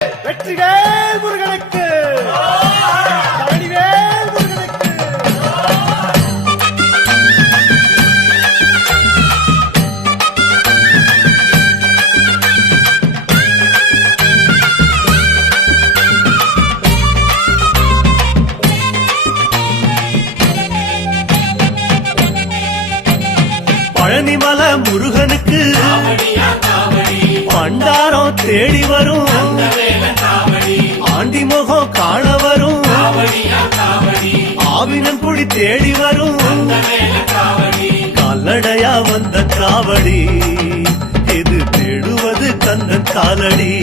வெற்றிவேல் முருகனுக்கு, பழனிவேல் முருகனுக்கு. பழனிமல முருகனுக்கு பண்டாரம் தேடி வரும், ஆண்டி முகம் காண வரும், ஆவினன் குடி தேடி வரும், கால்நடையா வந்த காவடி இது தேடுவது கந்தன் காலடி.